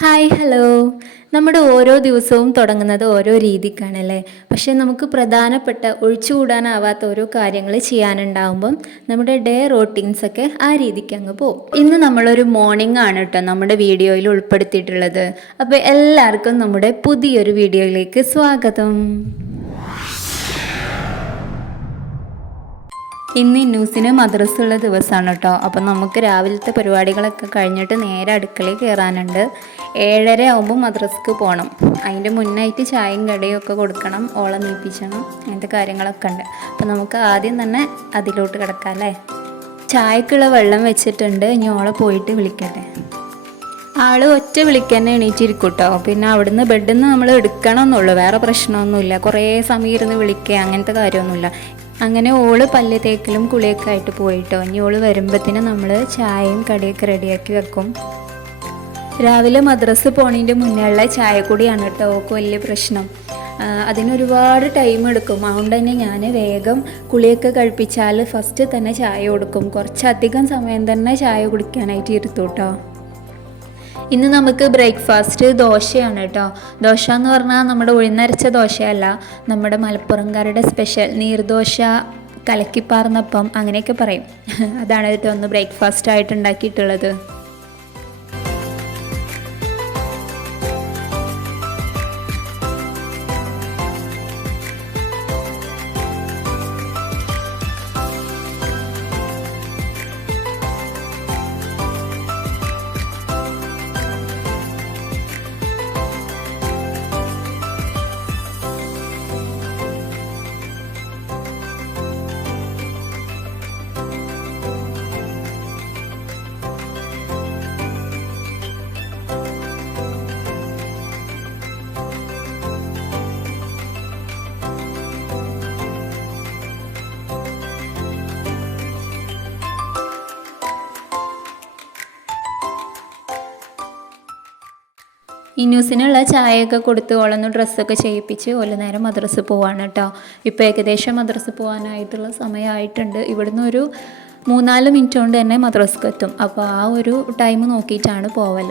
Hi hello. നമ്മുടെ ഓരോ ദിവസവും തുടങ്ങുന്നത് ഓരോ രീതിക്കാണല്ലേ. പക്ഷേ നമുക്ക് പ്രധാനപ്പെട്ട ഒഴിച്ചുകൂടാനാവാത്ത ഓരോ കാര്യങ്ങൾ ചെയ്യാനുണ്ടാവുമ്പം നമ്മുടെ ഡേ റൂട്ടീൻസൊക്കെ ആ രീതിക്ക് അങ്ങ് പോകും. ഇന്ന് നമ്മളൊരു മോർണിംഗ് ആണ് കേട്ടോ നമ്മുടെ വീഡിയോയിൽ ഉൾപ്പെടുത്തിയിട്ടുള്ളത്. അപ്പോൾ എല്ലാവർക്കും നമ്മുടെ പുതിയൊരു വീഡിയോയിലേക്ക് സ്വാഗതം. ഇന്ന് ഇന്നൂസിന് മദ്രസയുള്ള ദിവസമാണ് കേട്ടോ. അപ്പം നമുക്ക് രാവിലത്തെ പരിപാടികളൊക്കെ കഴിഞ്ഞിട്ട് നേരെ അടുക്കളയിൽ കയറാനുണ്ട്. 7:30 ആകുമ്പോൾ മദ്രസക്ക് പോകണം. അതിൻ്റെ മുന്നായിട്ട് ചായയും കടിയും ഒക്കെ കൊടുക്കണം, ഓളെ നീപ്പിച്ചണം, അങ്ങനത്തെ കാര്യങ്ങളൊക്കെ ഉണ്ട്. അപ്പം നമുക്ക് ആദ്യം തന്നെ അതിലോട്ട് കിടക്കാം അല്ലേ. ചായക്കുള്ള വെള്ളം വെച്ചിട്ടുണ്ട്, ഇനി ഓളെ പോയിട്ട് വിളിക്കട്ടെ. ആള് ഒറ്റ വിളിക്കന്നെ എണീറ്റിരിക്കും കേട്ടോ. പിന്നെ അവിടുന്ന് ബെഡിൽ നിന്ന് നമ്മൾ എടുക്കണം എന്നുള്ളൂ, വേറെ പ്രശ്നമൊന്നുമില്ല. കുറേ സമയം ഇരുന്ന് വിളിക്കുക അങ്ങനത്തെ കാര്യമൊന്നുമില്ല. അങ്ങനെ ഓള് പല്ല് തേക്കലും കുളിയൊക്കെ ആയിട്ട് പോയിട്ടോ. ഇനി ഓള് വരുമ്പോഴത്തേനും നമ്മൾ ചായയും കടിയൊക്കെ റെഡിയാക്കി വെക്കും. രാവിലെ മദ്രസ പോണതിൻ്റെ മുന്നേയുള്ള ചായ കൂടിയാണ് കേട്ടോ ഓൾക്ക് വലിയ പ്രശ്നം. അതിനൊരുപാട് ടൈം എടുക്കും. അതുകൊണ്ട് തന്നെ ഞാൻ വേഗം കുളിയൊക്കെ കഴിപ്പിച്ചാൽ ഫസ്റ്റ് തന്നെ ചായ കൊടുക്കും. കുറച്ചധികം സമയം തന്നെ ചായ കുടിക്കാനായിട്ട് ഇരുത്തും കേട്ടോ. ഇന്ന് നമുക്ക് ബ്രേക്ക്ഫാസ്റ്റ് ദോശയാണ് കേട്ടോ. ദോശ എന്ന് പറഞ്ഞാൽ നമ്മുടെ ഉഴുന്നരച്ച ദോശയല്ല, നമ്മുടെ മലപ്പുറംകാരുടെ സ്പെഷ്യൽ നീർദോശ, കലക്കിപ്പാർന്നപ്പം അങ്ങനെയൊക്കെ പറയും. അതാണ് കേട്ടോ ഒന്ന് ബ്രേക്ക്ഫാസ്റ്റ് ആയിട്ട് ഉണ്ടാക്കിയിട്ടുള്ളത്. ഇന്നൂസിനുള്ള ചായയൊക്കെ കൊടുത്ത് ഓളൊന്ന് ഡ്രസ്സൊക്കെ ചെയ്യിപ്പിച്ച് ഓല നേരം മദ്രസ പോവാണ് കേട്ടോ. ഇപ്പോൾ ഏകദേശം മദ്രസ പോകാനായിട്ടുള്ള സമയമായിട്ടുണ്ട്. ഇവിടുന്ന് ഒരു 3-4 മിനിറ്റ് കൊണ്ട് തന്നെ മദ്രസക്ക് എത്തും. അപ്പോൾ ആ ഒരു ടൈം നോക്കിയിട്ടാണ് പോവൽ.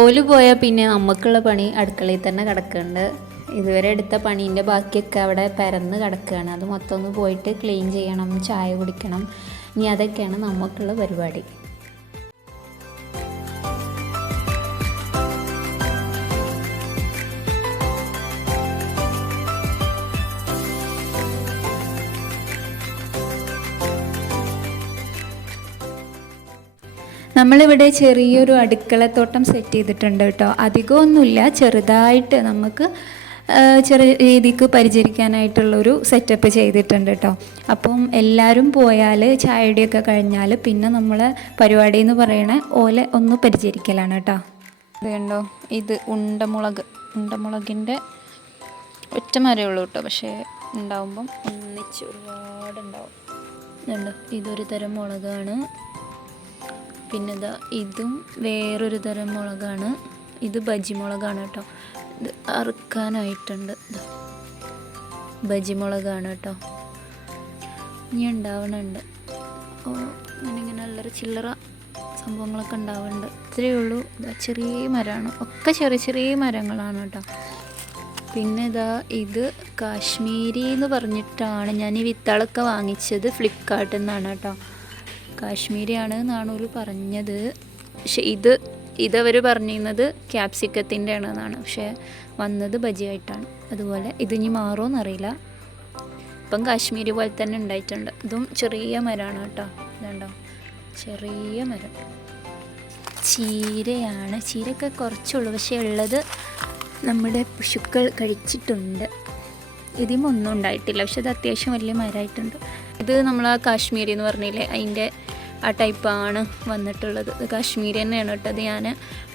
ഓല് പോയാൽ പിന്നെ നമുക്കുള്ള പണി അടുക്കളയിൽ തന്നെ കിടക്കുന്നുണ്ട്. ഇതുവരെ എടുത്ത പണീൻ്റെ ബാക്കിയൊക്കെ അവിടെ പരന്ന് കിടക്കുകയാണ്. അത് മൊത്തം ഒന്ന് പോയിട്ട് ക്ലീൻ ചെയ്യണം, ചായ കുടിക്കണം. ഇനി അതൊക്കെയാണ് നമുക്കുള്ള പരിപാടി. നമ്മളിവിടെ ചെറിയൊരു അടുക്കളത്തോട്ടം സെറ്റ് ചെയ്തിട്ടുണ്ട് കേട്ടോ. അധികമൊന്നുമില്ല, ചെറുതായിട്ട് നമുക്ക് ചെറിയ രീതിക്ക് പരിചരിക്കാനായിട്ടുള്ളൊരു സെറ്റപ്പ് ചെയ്തിട്ടുണ്ട് കേട്ടോ. അപ്പം എല്ലാവരും പോയാൽ ചായയുടെയൊക്കെ കഴിഞ്ഞാൽ പിന്നെ നമ്മളെ പരിപാടി എന്ന് പറയണ ഓലെ ഒന്ന് പരിചരിക്കലാണ് കേട്ടോ. ഇത് കണ്ടോ, ഇത് ഉണ്ടമുളകിൻ്റെ ഒറ്റ മരമേ ഉള്ളൂ കേട്ടോ. പക്ഷേ ഉണ്ടാവുമ്പം ഒന്നിച്ച് ഒരുപാടുണ്ടാവും. ഇതുണ്ടോ, ഇതൊരു തരം മുളകാണ്. പിന്നെ ഇതും വേറൊരു തരം മുളകാണ്. ഇത് ബജി മുളകാണ് കേട്ടോ. ഇത് അറുക്കാനായിട്ടുണ്ട്. ബജി മുളകാണ് കേട്ടോ. ഇനി ഉണ്ടാവണുണ്ട്. ഇങ്ങനെ നല്ലൊരു ചില്ലറ സംഭവങ്ങളൊക്കെ ഉണ്ടാവുന്നുണ്ട്. ഇത്രയേ ഉള്ളൂ. ചെറിയ മരമാണ്, ഒക്കെ ചെറിയ ചെറിയ മരങ്ങളാണ് കേട്ടോ. പിന്നെ ഇത് കാശ്മീരി എന്ന് പറഞ്ഞിട്ടാണ് ഞാൻ ഈ വിത്താളൊക്കെ വാങ്ങിച്ചത്. ഫ്ലിപ്കാർട്ടിൽ നിന്നാണ് കേട്ടോ. കാശ്മീരിയാണ് എന്നാണ് അവർ പറഞ്ഞത്. പക്ഷെ ഇതവർ പറഞ്ഞിരുന്നത് ക്യാപ്സിക്കത്തിൻ്റെ ആണെന്നാണ്. പക്ഷേ വന്നത് ബജിയായിട്ടാണ്. അതുപോലെ ഇതിനി മാറുമെന്നറിയില്ല. ഇപ്പം കാശ്മീരി പോലെ തന്നെ ഉണ്ടായിട്ടുണ്ട്. ഇതും ചെറിയ മരമാണ് കേട്ടോ. ഇതുണ്ടോ, ചെറിയ മരം. ചീരയാണ്. ചീരയൊക്കെ കുറച്ചുള്ളൂ, പക്ഷേ ഉള്ളത് നമ്മുടെ പശുക്കൾ കഴിച്ചിട്ടുണ്ട്. ഇതിമൊന്നും ഉണ്ടായിട്ടില്ല, പക്ഷെ ഇത് അത്യാവശ്യം വലിയ മരമായിട്ടുണ്ട്. ഇത് നമ്മൾ ആ കാശ്മീരി എന്ന് പറഞ്ഞില്ലേ, അതിൻ്റെ ആ ടൈപ്പാണ് വന്നിട്ടുള്ളത്. ഇത് കാശ്മീരി തന്നെയാണ് കേട്ടോ. അത് ഞാൻ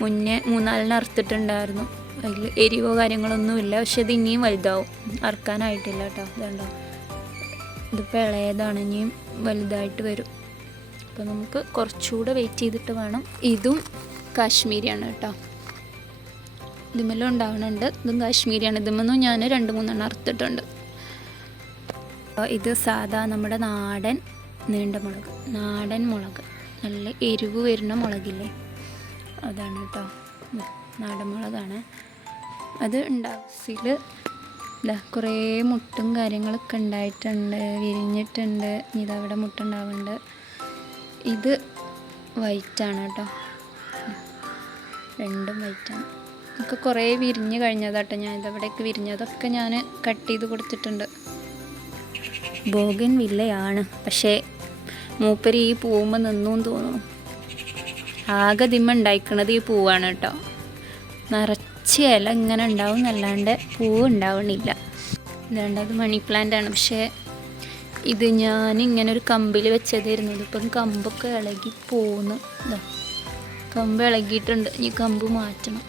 മുന്നേ 3-4 അറുത്തിട്ടുണ്ടായിരുന്നു. അതിൽ എരിവോ കാര്യങ്ങളൊന്നുമില്ല. പക്ഷെ ഇത് ഇനിയും വലുതാവും, അറുക്കാനായിട്ടില്ല കേട്ടോ. ഇതുണ്ടോ, ഇതിപ്പോൾ ഇളയതാണ്, ഇനിയും വലുതായിട്ട് വരും. അപ്പോൾ നമുക്ക് കുറച്ചുകൂടെ വെയിറ്റ് ചെയ്തിട്ട് വേണം. ഇതും കാശ്മീരിയാണ് കേട്ടോ, ഇതുമെല്ലാം ഉണ്ടാവുന്നുണ്ട്. ഇതും കാശ്മീരിയാണ്. ഇതുമെന്നും ഞാൻ 2-3 അറുത്തിട്ടുണ്ട്. ഇത് സാധാ നമ്മുടെ നാടൻ നീണ്ട മുളക്, നാടൻ മുളക്, നല്ല എരിവ് വരുന്ന മുളകില്ലേ, അതാണ് കേട്ടോ. നാടൻ മുളകാണ് അത്. ഉണ്ടാവസിൽ കുറേ മുട്ടും കാര്യങ്ങളൊക്കെ ഉണ്ടായിട്ടുണ്ട്, വിരിഞ്ഞിട്ടുണ്ട്. ഇതവിടെ മുട്ടുണ്ടാവുന്നുണ്ട്. ഇത് വൈറ്റാണ് കേട്ടോ, രണ്ടും വൈറ്റാണ്. ഒക്കെ കുറേ വിരിഞ്ഞ് കഴിഞ്ഞതാട്ടോ. ഞാൻ ഇതവിടെയൊക്കെ വിരിഞ്ഞതൊക്കെ ഞാൻ കട്ട് ചെയ്ത് കൊടുത്തിട്ടുണ്ട്. ബോഗൻ വില്ലയാണ്, പക്ഷേ മൂപ്പര് ഈ പൂവുമ്പോൾ നിന്നും തോന്നുന്നു. ആകെ ദിമ്മ ഉണ്ടായിക്കണത് ഈ പൂവാണ് കേട്ടോ. നിറച്ച് ഇല ഇങ്ങനെ ഉണ്ടാവും എന്നല്ലാണ്ട് പൂവ് ഉണ്ടാവണില്ല. ഇതുകൊണ്ട് അത് മണി പ്ലാന്റ് ആണ്. പക്ഷേ ഇത് ഞാൻ ഇങ്ങനെ ഒരു കമ്പിൽ വെച്ചതായിരുന്നു. ഇതിപ്പം കമ്പൊക്കെ ഇളകി പോകുന്നു. ഇതാ കമ്പ് ഇളകിയിട്ടുണ്ട്, ഇനി കമ്പ് മാറ്റണം.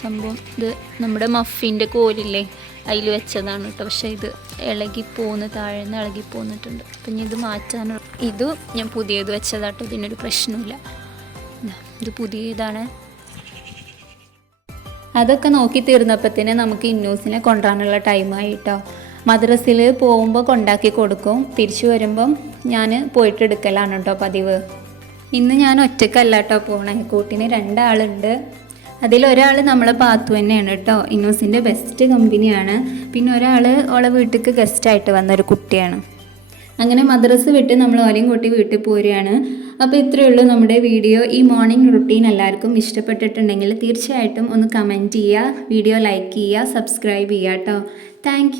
സംഭവം ഇത് നമ്മുടെ മഫിൻ്റെ കോലില്ലേ, അതിൽ വെച്ചതാണ് കേട്ടോ. പക്ഷേ ഇത് ഇളകിപ്പോന്ന്, താഴേന്ന് ഇളകിപ്പോന്നിട്ടുണ്ട്. അപ്പം ഇനി ഇത് മാറ്റാനുള്ള, ഇത് ഞാൻ പുതിയത് വെച്ചതാട്ടോ, ഇതിനൊരു പ്രശ്നമില്ല. ഇത് പുതിയതാണ്. അതൊക്കെ നോക്കി തീർന്നപ്പോഴത്തേന് നമുക്ക് ഇന്നൂസിനെ കൊണ്ടുവരാനുള്ള ടൈമായി കേട്ടോ. മദ്രസയിൽ പോകുമ്പോൾ കൊണ്ടാക്കി കൊടുക്കും, തിരിച്ചു വരുമ്പം ഞാൻ പോയിട്ട് എടുക്കലാണ് കേട്ടോ പതിവ്. ഇന്ന് ഞാൻ ഒറ്റക്കല്ല കേട്ടോ പോണേ, കൂട്ടിന് 2 ആളുണ്ട്. അതിലൊരാൾ നമ്മളെ പാത്തു തന്നെയാണ് കേട്ടോ, ഇന്നൂസിൻ്റെ ബെസ്റ്റ് കമ്പനിയാണ്. പിന്നെ ഒരാൾ ഓളെ വീട്ടിലേക്ക് ഗസ്റ്റായിട്ട് വന്നൊരു കുട്ടിയാണ്. അങ്ങനെ മദ്രസ വിട്ട് നമ്മൾ ഓലെയും കൂട്ടി വീട്ടിൽ പോരുകയാണ്. അപ്പോൾ ഇത്രയേ ഉള്ളൂ നമ്മുടെ വീഡിയോ. ഈ മോർണിംഗ് റുട്ടീൻ എല്ലാവർക്കും ഇഷ്ടപ്പെട്ടിട്ടുണ്ടെങ്കിൽ തീർച്ചയായിട്ടും ഒന്ന് കമൻറ്റ് ചെയ്യുക, വീഡിയോ ലൈക്ക് ചെയ്യുക, സബ്സ്ക്രൈബ് ചെയ്യുക കേട്ടോ. താങ്ക്